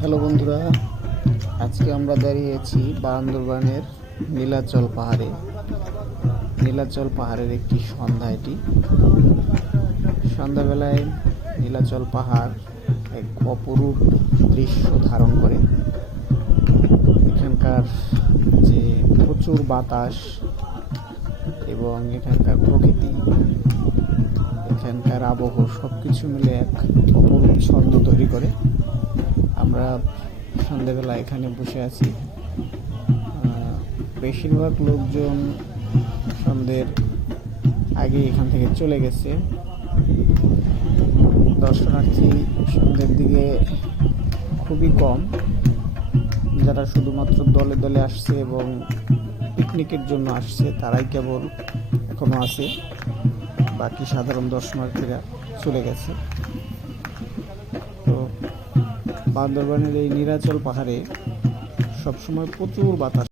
Hello বন্ধুরা, আজকে আমরা দাঁড়িয়েছি বান্দরবানের নীলাচল পাহাড়ে। নীলাচল পাহাড়ের একটি সন্ধ্যা এটি। সন্ধ্যাবেলায় নীলাচল পাহাড় এক অপরূপ দৃশ্য ধারণ করে। এখানকার যে প্রচুর বাতাস এবং এখানকার প্রকৃতি, এখানকার আবহ সব কিছু মিলে এক অপরূপ ছন্দ তৈরি করে। আমরা সন্ধ্যেবেলা এখানে বসে আছি। বেশিরভাগ লোকজন সন্ধ্যের আগে এখান থেকে চলে গেছে। দর্শনার্থী সন্ধ্যের দিকে খুবই কম, যারা শুধুমাত্র দলে দলে আসছে এবং পিকনিকের জন্য আসছে, তারাই কেবল এখনও আছে। বাকি সাধারণ দর্শনার্থীরা চলে গেছে। বান্দরবানের এই নীলাচল পাহাড়ে সবসময় প্রচুর বাতাস।